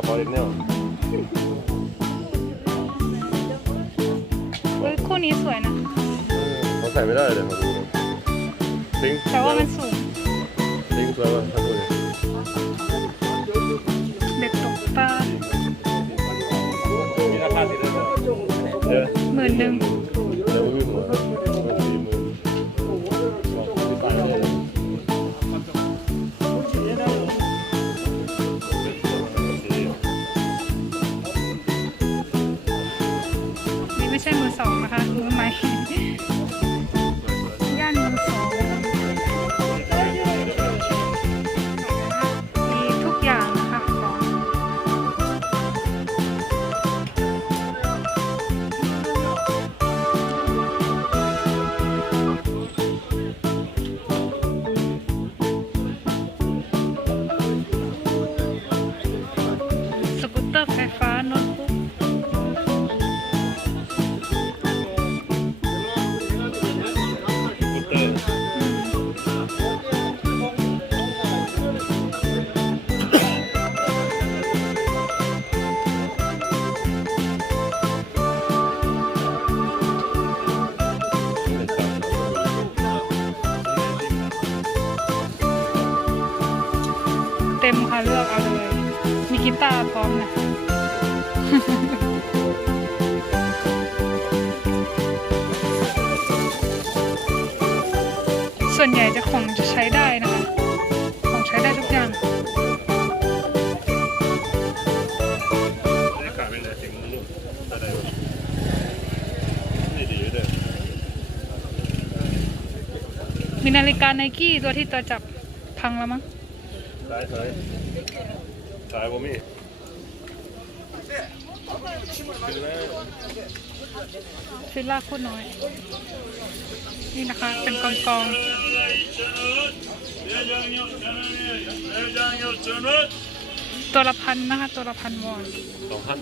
ระเป๋าเด็กแนวเฮ้ยคู่นี้สวยนะเออเขาใส่ไม่ได้เลยเขาดูเลยลิงแต่ว่ามันสูง ลิงสวยว่ะเขาดูเลยเด็กตกปลามีราคาสิเลยเออหมื่นหนึ่ง สองนะคะ ส่วนใหญ่จะของจะใช้ได้นะคะ ของใช้ได้ทุกอย่างบรรยากาศเป็นไงเสียงนุ่มอะไรวะนี่ดีเลยมีนาฬิกาไนกี้ตัวที่ตัวจับพังแล้วมั้งซ้ายซ้ายซ้ายบ่มีเป็นแล้วฟิลล่าโคตรน้อย นี่นะคะ เป็นกองกองๆตัวละพันนะคะ ตัวละพันวอนสองพัน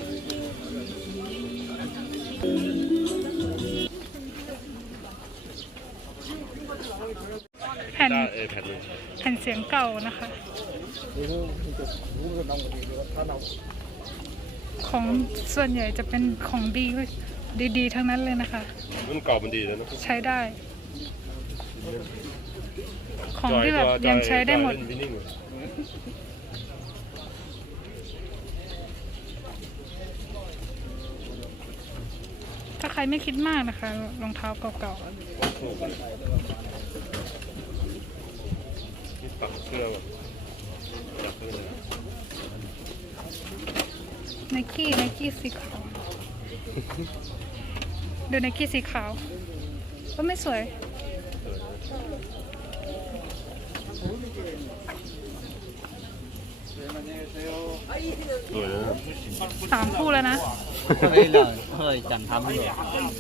แผ่นได้เอแพดเลยแผ่นเสียงเก่านะคะ ของส่วนใหญ่จะเป็นของดีเว้ยดีๆทั้งนั้นเลยนะคะ รุ่นเก่ามันดีแล้วนะ ใช้ได้ ของที่แบบยังใช้ได้หมดวินนิ่งเลยถ้าใครไม่คิดมากนะคะ รองเท้าเก่านี่ปักเสื้อแบบปักเสื้อเลยๆไนกี้ไนกี้สีขาว ดูไนกี้สีขาว ก็ไม่สวยสวยนะสามคู่แล้วนะ เฮ้ยเราเฮ้ยจันทำให้ดู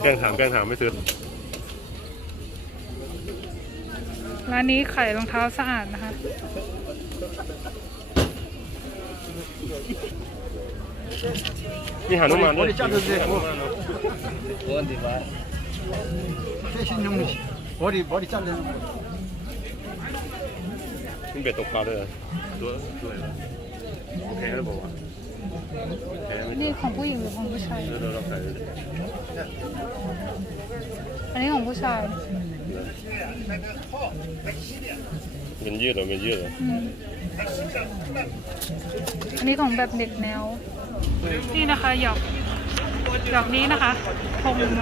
แกล้งถามแกล้งถามไม่ซื้อร้านนี้ขายรองเท้าสะอาดนะคะ นี่หานุมานด้วย โอ้ยจัดเลยสิหานุมาเนาะโอ้ดีว่า 최신용 머리 머리 자르는 นี่เบ็ดตกปลาด้วยเหรอตัวตัวอะไรวะโอเคแล้วบอกว่าแพงไหม นี่ของผู้หญิงหรือของผู้ชาย เออเราเราใส่เลย อันนี้ของผู้ชาย เป็นยืดเหรอเป็นยืดเหรอ อืมอันนี้ของแบบเด็กแนว นี่นะคะหยอกหยอกนี้นะคะพงโม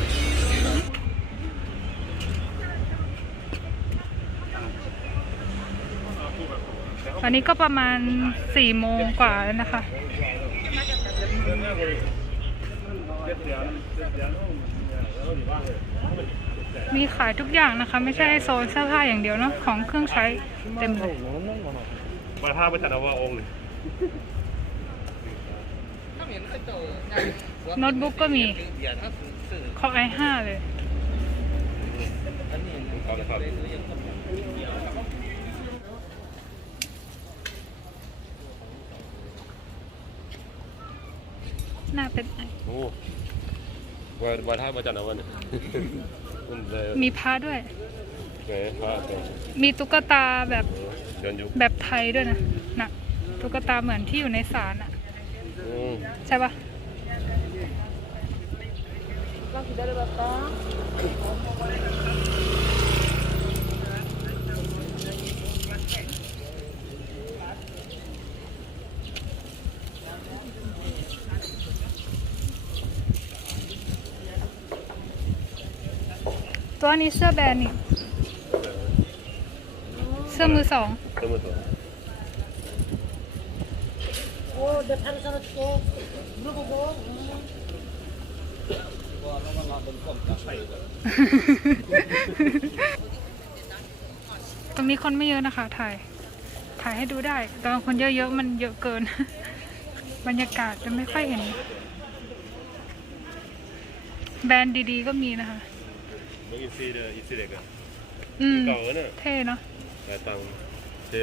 อันนี้ก็ประมาณสี่โมงกว่าแล้วนะคะ มีขายทุกอย่างนะคะ ไม่ใช่โซนเสื้อผ้าอย่างเดียวเนาะของเครื่องใช้เต็มเลยมาท่าไปทันเอาว่าองค์เลยโน้ตบุ๊กก็มีคอไอห้าเลย เอาละครับ หน้าเป็นไอโอ้วันวันท้ายมาจันทร์นะวันนี้มันเลยมีพระด้วยไงพระแต่มีตุ๊กตาแบบเดินยุคแบบไทยด้วยนะน่ะตุ๊กตาเหมือนที่อยู่ในศาลอะอืมใช่ปะ ตัวนี้เสื้อแบรนด์นี่ เสื้อมือสองเติมมือตัวตรงนี้คนไม่เยอะนะคะ ถ่าย ถ่ายให้ดูได้ ตอนคนเยอะๆ มันเยอะเกิน บรรยากาศจะไม่ค่อยเห็น แบรนด์ดีๆ ก็มีนะคะ มันอินซีเด้ออินซีเด็กอะอืมเก่าเนี่ยเท่เนาะแต่ตังค์เท่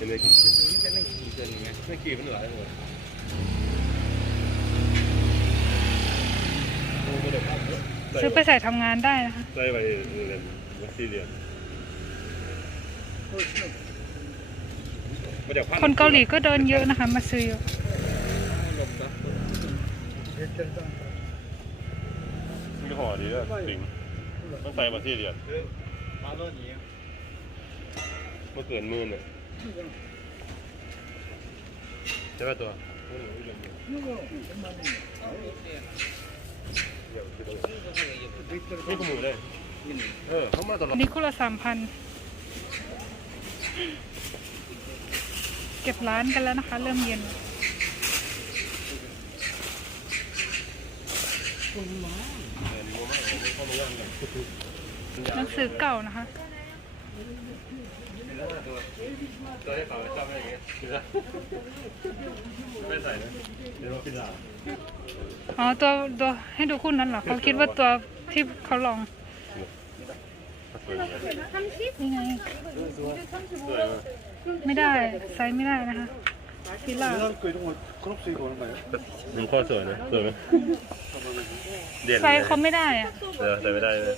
ไปเลยขี่เป็นนั่งขี่เกินไงนั่งขี่มันเหนื่อยเลยซื้อไปใส่ทำงานได้นะคะ ได้ไปเรียนมาสี่เดือนคนเกาหลีก็เดินเยอะนะคะ มาซื้อเยอะมีห่อดีอะจริงต้องใส่มาสี่เดือนมาโลดนี้เมื่อเกินมื่นเนี่ย ใช่ไหมตัวนี่ขโมยเลยเออเขามาตลออัดนนี้คู่ละสามพันเก็บร้านกันแล้วนะคะ เริ่มเย็นหนังสือเก่านะคะ นะตัวตัวให้เป่าม่อย่างเงี้ยไม่ใส่เดี๋ยวเราพิจารณอ๋อตัวตัวให้ดูคู่นั้นเหรอเขาคิดว่าตัวที่เขาลองนี่ไงไม่ได้ใส่ไม่ได้นะคะฟิลามันข้อสวยนะสวยไหมไส์เขาไม่ได้อะใส่ไม่ได้เลย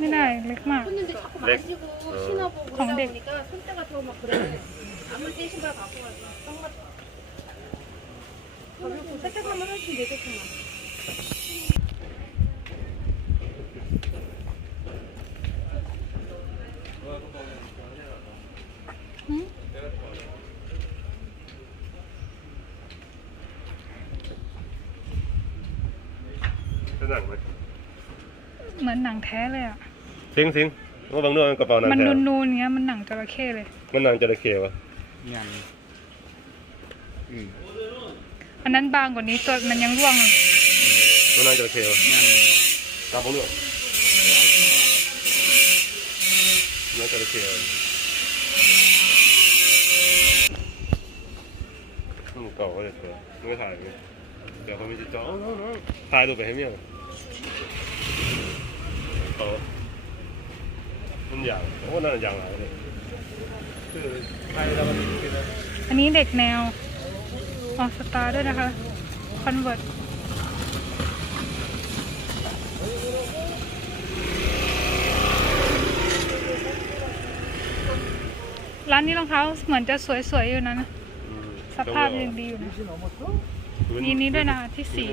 ไม่ได้เล็กมาก 손님들 자꾸 네. 만지고 어. 신어보고 광대. 그러다 보니까 손때가 들어오면 그래 아무리 신발 갖고 가서 똥 같은 가볍고 세탁하면 훨씬 되겠구만 หนังแท้เลยอะสิงสิงก็บางเรื่องกระเป๋าหนังมันแท้นูนๆเงี้ยมันหนังจระเข้เลย มันหนังจระเข้วะงานอันนั้นบางกว่านี้ตัวมันยังร่วงมันหนังจระเข้วะงานตามบางเรื่องหนังจระเข้เก่าก็เลยเถอะไม่ถ่ายเลยเดี๋ยวเขาไม่จะจ้องถ่ายรูปไปให้เมีย เขามันอย่างโอ้นั่นอย่างไรเลยคือไทยเราก็มีนอันนี้เด็กแนวออกสตาร์ด้วยนะคะคอนเวิร์ตร้านนี้รองเท้าเหมือนจะสวยๆอยู่นั้นสภาพยังดีอยู่นะมีนี้ด้วยนะที่สี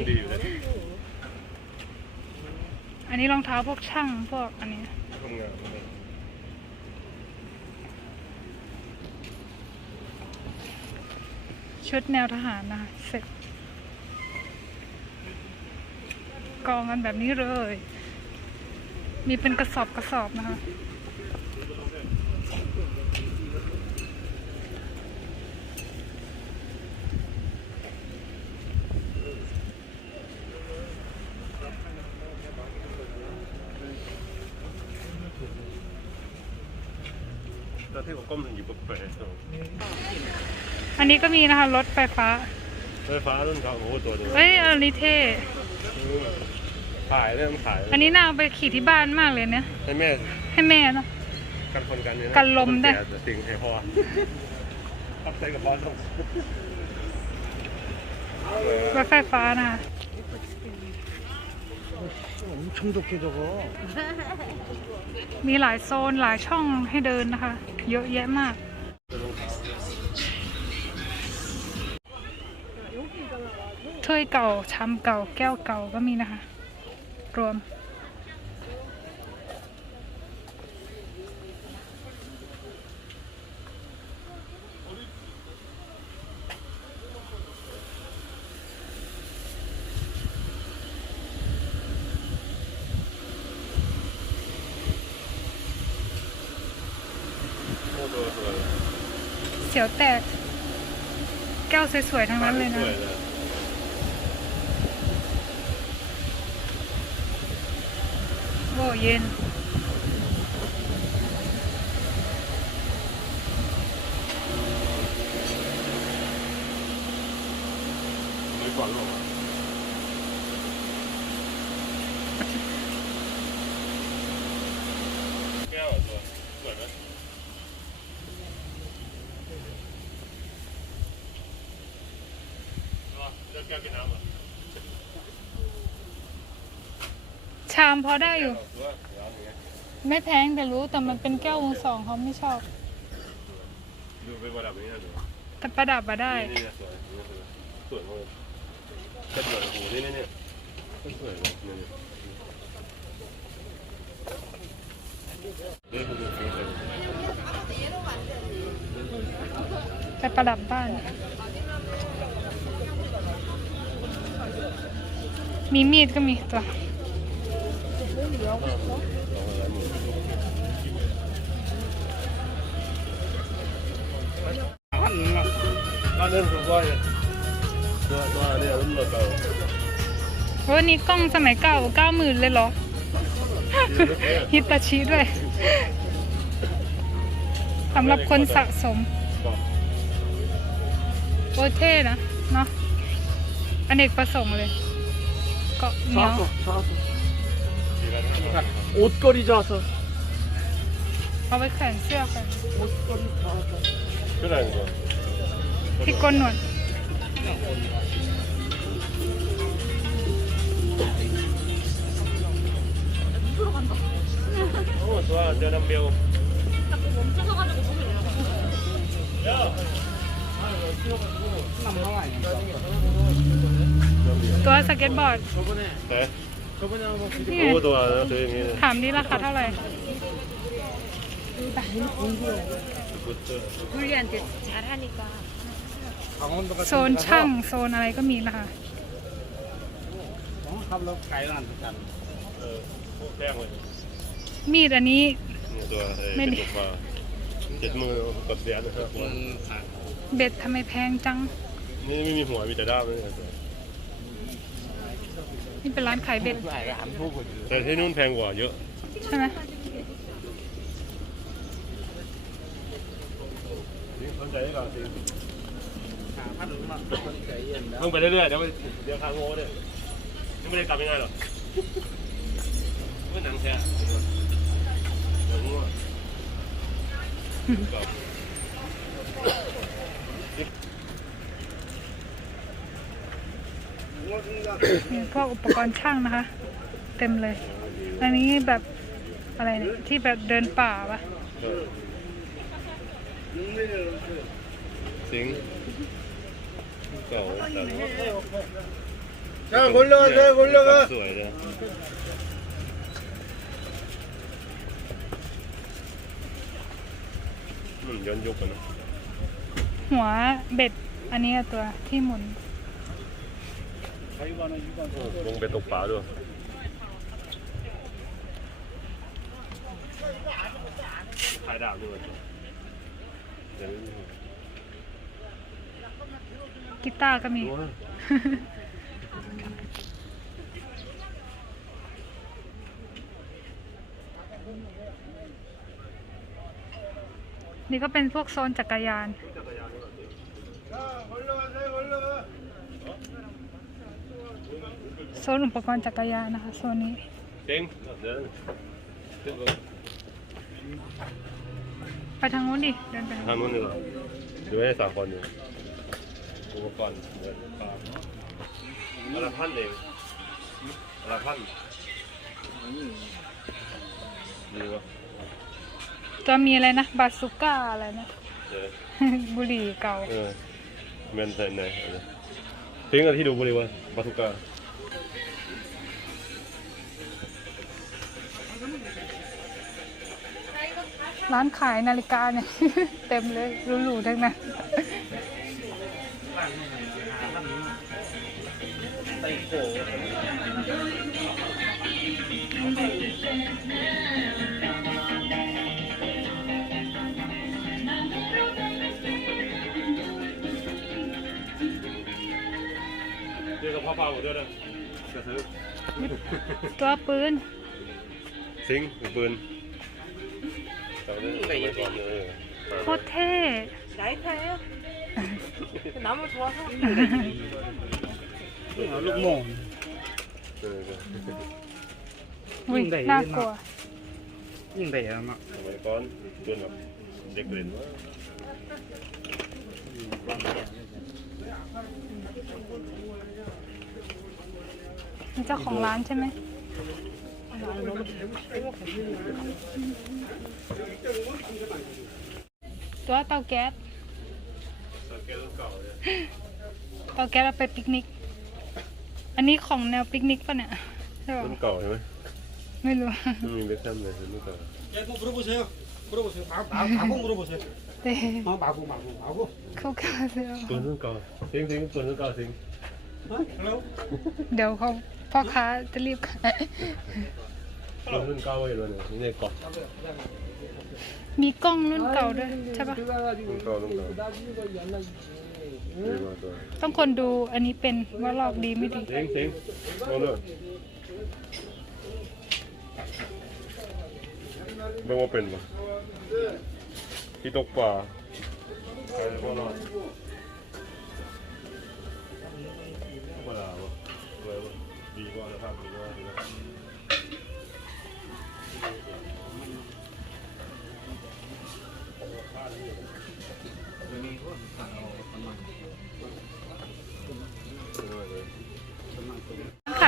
อันนี้รองเท้าพวกช่างพวกอันนี้ทำงานนะชุดแนวทหารนะคะเสร็จ กองกันแบบนี้เลย มีเป็นกระสอบกระสอบนะคะ แต่ที่ผมก้มถึงอยู่บนเปรย์ อั นนี้ก็มีนะคะ รถไฟฟ้า ไฟฟ้ารุ่นเขาโอ้โหตัวเดียว เอ้ย อันนี้เท่ ขายเนี่ยมันขาย อันนี้น่าเอาไปขี่ที่บ้านมากเลยเนี่ย ให้แม่ ให้แม่เนอะ กันคนกันเนี่ยะ กันลมได้ แต่สิ่งให้พ่อพับใจกับพ่อต้อง รถไฟฟ้านะคะ 엄청 덥게 저거. มีหลายโซนหลายช่องให้เดินนะคะ เยอะแยะมาก ถ้วยเก่าชามเก่าแก้วเก่าก็มีนะคะ รวม เสียวแตก แก้วสวยๆทั้งนั้นเลยนะ สวยเลยโอ้เย็นไม่ก่อนหรอก ชามพอได้อยู่ ไม่แพงแต่รู้แต่มันเป็นแก้วมือสองเขาไม่ชอบ ดูไปประดับนี้นะดูแต่ประดับมาได้ นี่นี่สวยนี่สวยสวยมากจะสวยโอ้โหนี่นี่นี่สวยเลยนี่นี่นี่คือนี่สวยไปประดับบ้าน มีมีดก็มีตัว วัวนี้นี่กล้องสมัยเก่าเก้าหมื่นเลยเหรอ ฮิตาชิด้วยสำหรับคนสะสมโอเท่นะ เนาะอเนกประสงค์เลยเกาะเนาะ 옷걸이 좋았어. เอาไปแขวนเสื้อกัน 옷걸이 좋았어. ชื่ออะไรตัว ที่ก้นหนวด โอ้ตัวเจอดัมเบล ตัวสเก็ตบอร์ด 저 นี่โอ้ตัวนะซื้างนี้ลยถามนี่ราคาเท่าไหร่ทุเนโซนช่างโซนอะไรก็มีนะคะครับแล้วไกลร้นประจันเพงเลยมีดอันนี้ไม่ยตัเจ็ดหมือกับแสนนะครับเบ็ดทำไมแพงจังนี่ไม่มีหัวมีแต่ด้ามเลยี่เป็นร้านขายเบ็ด แต่ที่นู่นแพงกว่าเยอะ ใช่ไหมเพิ่งไปเรื่อยๆเดี๋ยวไปเดี๋ยวคางโง่เนี่ยไม่ได้กลับยังไงหรอกเมื่อหนังแค่หนังง่วง มีพวกอุปกรณ์ช่างนะคะ เต็มเลย อันนี้แบบอะไรเนี่ยที่แบบเดินป่าปะสิงเก่าช่างคุเลยช่างคุเลยสวยเลยมันย้อนยุกนะหัวเบ็ดอันนี้ตัวที่หมุน วงเป็นตกปลาด้วยขายดาบด้วยเดี๋ยวกีตาร์ก็มีดูนะนี่ก็เป็นพวกโซนจักรยาน โซ นอุปกรณ์จักรยานนะคะโซนนี้เจ๊งเดินไปทางโน้นดิ เดินไปทางทางนู้นดีกว่าดูให้สามคนอยู่อุปกรณ์เดินตาอนละพันเองอนละพันดีวะจะมีอะไรนะ บาสุก้าอะไรนะ บุหรี่เก่าเออเมนเซนไหนทิ้งกันที่ดูบุหริวารบาสุก้า ร้านขายนาฬิกาเนี่ย เต็มเลยหรูๆทั้งนั้นเรียกกับพ่อเปล่าด้วยนะจะซื้อตัวปืน ซิงค์ปืน แต่ว่าสมัยก่อนเนี่ยเออ โคตรเท่ 라이터예요? 나무 좋아서 ลูกโม่ง เออเออ อุ้ย ยิ่งใหญ่ น่ากลัว ยิ่งได้อะมาก สมัยก่อนปืนแบบเด็กเล่นวะ นี่เจ้าของร้านใช่ไหม ตัวเตาแก๊สเตาแก๊สเราไปปิกนิก อันนี้ของแนวปิกนิกป่ะเนี่ยใช่นเก่าใช่ไหมไม่รู้ไม่มีเบคแฮมเลยรุ่นเก่าเด็าปรุงไปเชียวปรุงชยวปากปากปากปรุงปรุงไปเชียกมาบุ๊กปรุงปากปรุเขาเก่าเสียวตัวรุ่นเก่าสิงสิงตัวรุ่นเก่าสิงเดี๋ยวเขาพ่อค้าจะรีบ รุ่นเก่าไว้เลยเนี่ยนี่ในเกาะมีกล้องรุ่นเก่าด้วยใช่ปะรุ่นเก่ารุ่นเก่าดีมากตัวต้องคนดูอันนี้เป็นว่าลอกดีไม่ดีซิงค์ซิงค์มองด้วยเบิ่งว่าเป็นปะที่ตกปลาใครจะพ่อรอดธรรมดาปะสวยปะดีกว่านะครับ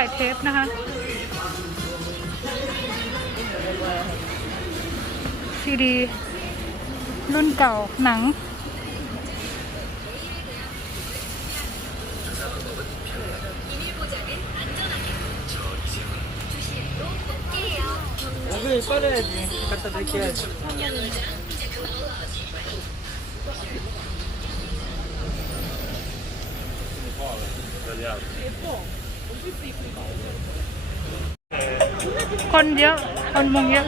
าดีกว่า ขายเทปนะคะ ซีดี รุ่นเก่าหนัง 여기 꺼내야지. 갖다 대켜야지. 아니야. คนเยอะ คนมุงเยอะ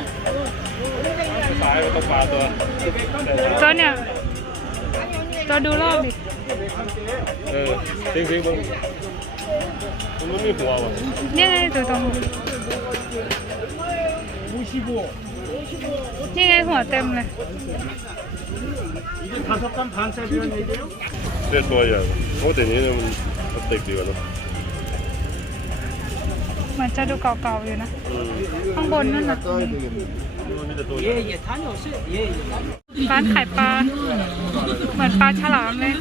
ซ้ายต้องมาตัวตัวเนี่ย ตัวดูรอบดิ เออทิ้งทิ้งมึงมึงไม่มีหัววะเนี่ยไงตัวตรงนี่ไงหัวเต็มเลย เนี่ตัวใหญ่เพราะเดี๋นี้มันติดดีกว่าเนาะ เหมือนจะดูเก่าๆอยู่นะ อืม ข้างบนนั่นน่ะ มันมีแต่ตัวใหญ่ 예, 예, 단이 없어요. 예, 예. ร้านขายปลา เหมือนปลาฉลามเลย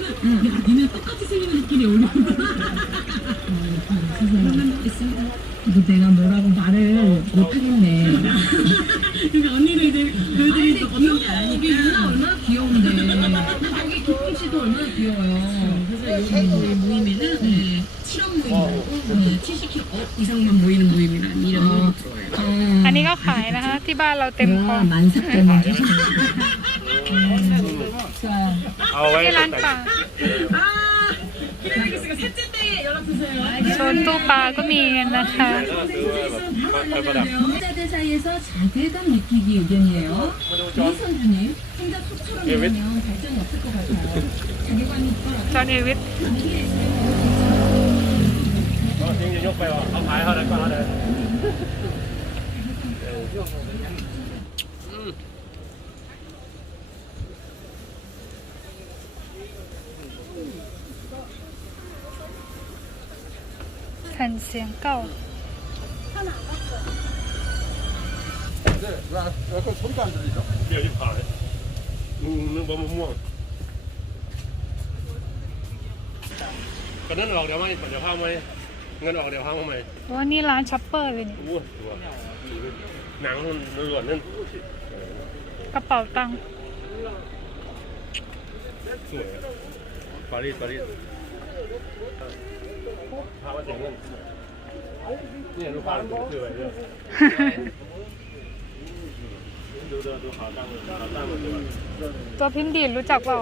이거 내가 뭐라고 말을 못하겠네. 그러니까 언니가 이제 너희들이 또 어떤 게 아니까 이게 얼마나 귀여운데. 자기 도훈 씨도 얼마나 귀여워요. 그래서 여기 저희 모임에는 네, 7원 모임이라고 네, 70kg 이상만 모이는 모임이라는 이름이 들어요. อันนี้ก็ขายนะคะ ที่บ้านเราเต็มคลอง 만삭되는 주시면 자, เอาไว้ ที่ร้านปลา 자, 그러니까 셋째 때 연락 주세요. โซนตู้ปลาก็มีนะคะ แล้วก็ซื้อไว้แบบไปประดับ 혼자들 사이에서 자괴감 느끼기 의견이에요. 이선주님, 혼자 속처럼 예, 왜- 이러면 발전이 없을 것 같아요. 자괴감이 있더라도 จอห์นเอวิส ก็ ทิ้งจะยกไปวะเอาขายเท่าไหร่ก็เท่าไหร่很咸告。แล้วก็ชนกันเลยครับเดี๋ยวจะขายนึกว่ามะม่วงก็นั่นหรอกเดี๋ยวไม่เดี๋ยวข้าวไม่ เงินออกเดี๋ยวพังไหมว่านี่ร้านช็อปเปอร์เลยนี่โอ้ตัวหนังมันล้วนๆนั่นกระเป๋าตังค์สวยปารีสปารีสพามาเสียเงินเนี่ยลูกค้าซื้อไว้ด้วยดูดูดูขาตั้งขาตั้งมันด้วยตัวพิมพ์ดีดรู้จักเปล่า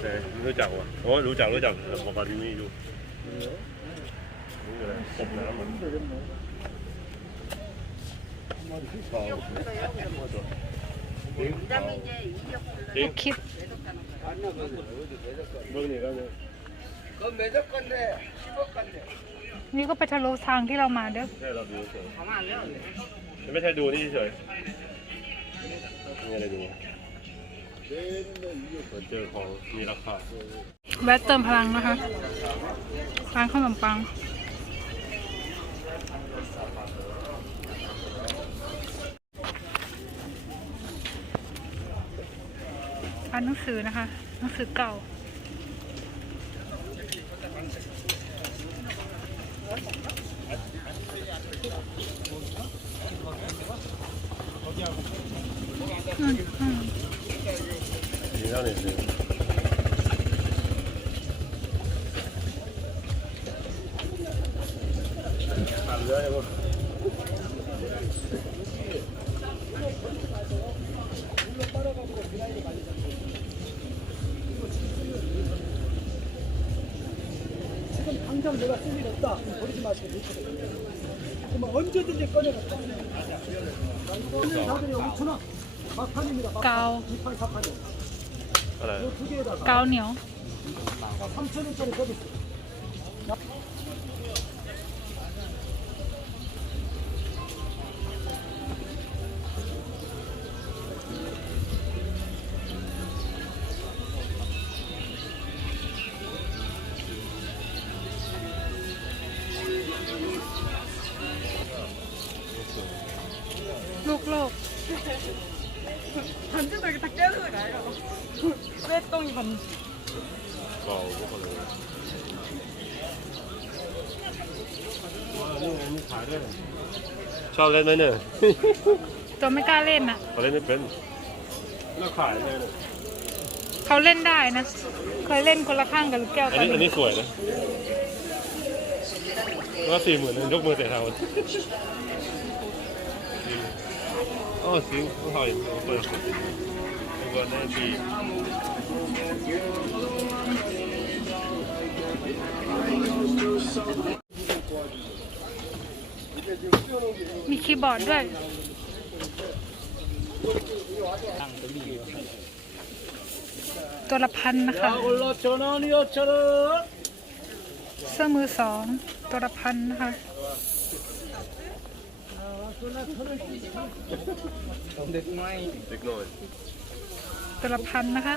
แต่รู้จักว่ะโอ้รู้จักรู้จักบอกปารีมีอยู่ นี่อะไรกบน้ำมันเปล่าจริงจริง คิด เบิ่งนี่ก็เนี่ย 그건 매적 건데 10억 건데 นี่ก็ไปทะลุทางที่เรามาเด้อ แค่เราดูเฉยไม่ใช่ดูนี่เฉยมีอะไรดูเจอของมีราคา แวะเติมพลังนะคะ ร้านขนมปัง ร้านหนังสือนะคะ หนังสือเก่า อืมอืมนี่แล้วนี่คื 까오. 까오니요. 3천원짜리 서비스 ล้าเล่นไหมเนี่ยตัวไม่กล้าเล่นอะเขาเล่นไม่เป็นเราขายเลยเยเขาเล่นได้นะ เคยเล่นคนละข้างกับลูกแก้วอันตอนนี้อันนี้สวยนะว่าสี่หมื่นยกมือใส่เท้าโอ้สิวเขาเห็นเขาเปิดตัวหน้าที มีคีย์บอร์ดด้วยตัวละพันนะคะเสื้อมือสองตัวละพันนะคะเด็กน้อเด็กน้อยตัวละพันนะคะ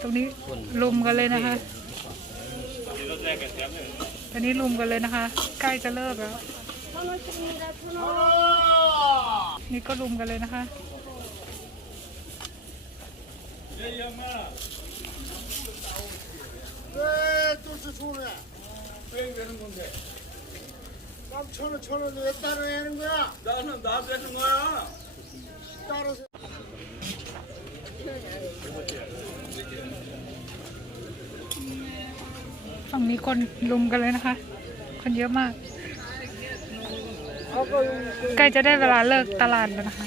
ตรงนี้ลมกันเลยนะคะ อนนี้ลุมกันเลยนะคะ ใกล้จะเลิกแล้ว นี่ก็ลุมกันเลยนะคะ ฝั่งนี้คนลุมกันเลยนะคะ คนเยอะมาก ใกล้จะได้เวลาเลิกตลาดแล้วนะคะ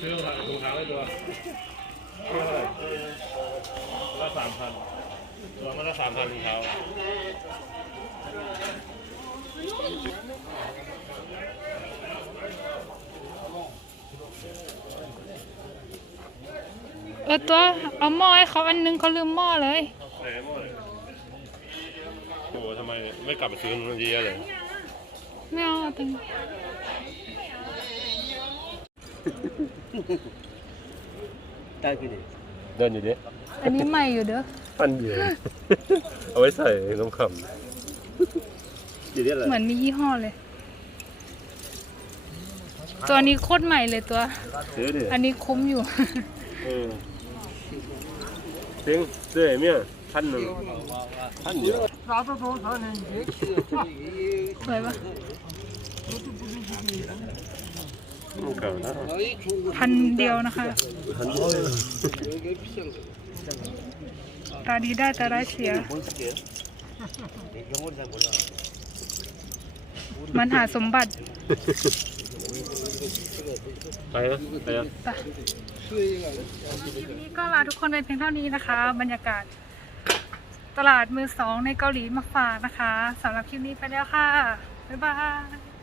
ซื้อรองเท้าให้ตัว เท่าไหร่ละสามพันตัวมันละสามพันรองเท้าเออตัวเอาหม้อให้เขาอันนึงเขาลืมหม้อเลยไหนหมดเลยโอ้โหทำไมไม่กลับไปซื้อมันเยอะเลยไม่เอาเตากินนี่เดินอยู่ดิอันนี้ใหม่อยู่เด้อพันเดียวเอาไว้ใส่น้ำขเำยวนี้อะไรเหมือนมียี่ห้อเลย ตัวนี้โคตรใหม่เลยตัวอันนี้คุ้มอยู่ เออเต็งเจ๋เมียพันหนึ่งพันเดียว สวยปะ พันเดียวนะคะพันเดียวตาดีได้ตาได้ายเสีย มันหาสมบัติ ไปนะไปนะไปคลิปนี้ก็ลาทุกคนไปเพียงเท่านี้นะคะ บรรยากาศ ตลาดมือสองในเกาหลีมาฝากนะคะสำหรับคลิปนี้ไปแล้วค่ะ บ๊ายบาย